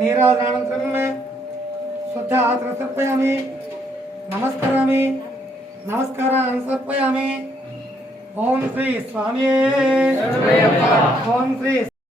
नीराजनानन्तरं शुद्ध आचरण समर्पयामि नमस्करामि नमस्कारान् समर्पयामि ओम श्री स्वामी ओम श्री